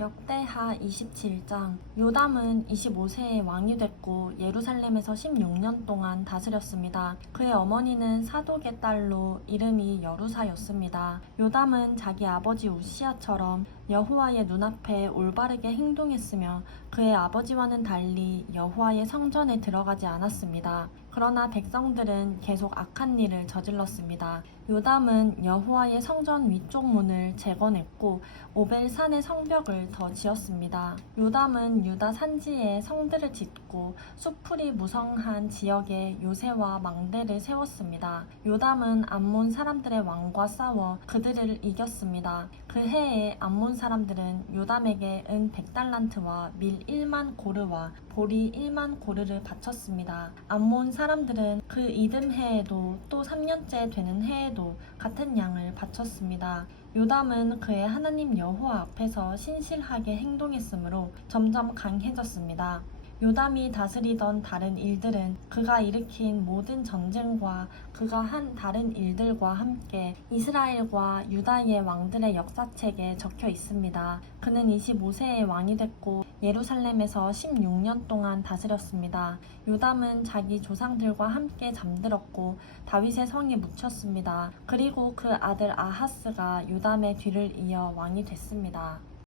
역대하 27장 요담은 25세에 왕이 됐고 예루살렘에서 16년 동안 다스렸습니다. 그의 어머니는 사독의 딸로 이름이 여루사였습니다. 요담은 자기 아버지 우시아처럼 여호와의 눈앞에 올바르게 행동했으며 그의 아버지와는 달리 여호와의 성전에 들어가지 않았습니다. 그러나 백성들은 계속 악한 일을 저질렀습니다. 요담은 여호와의 성전 위쪽 문을 재건했고 오벨 산의 성벽을 더 지었습니다. 요담은 유다 산지에 성들을 짓고 수풀이 무성한 지역에 요새와 망대를 세웠습니다. 요담은 암몬 사람들의 왕과 싸워 그들을 이겼습니다. 그 해에 암몬 사람들은 요담에게 은 100달란트와 밀 1만 고르와 보리 1만 고르를 바쳤습니다. 암몬 사람들은 그 이듬 해에도 또 3년째 되는 해에도 같은 양을 바쳤습니다. 요담은 그의 하나님 여호와 앞에서 신실하게 행동했으므로 점점 강해졌습니다. 요담이 다스리던 다른 일들은 그가 일으킨 모든 전쟁과 그가 한 다른 일들과 함께 이스라엘과 유다의 왕들의 역사책에 적혀 있습니다. 그는 25세에 왕이 됐고 예루살렘에서 16년 동안 다스렸습니다. 요담은 자기 조상들과 함께 잠들었고 다윗의 성에 묻혔습니다. 그리고 그 아들 아하스가 요담의 뒤를 이어 왕이 됐습니다.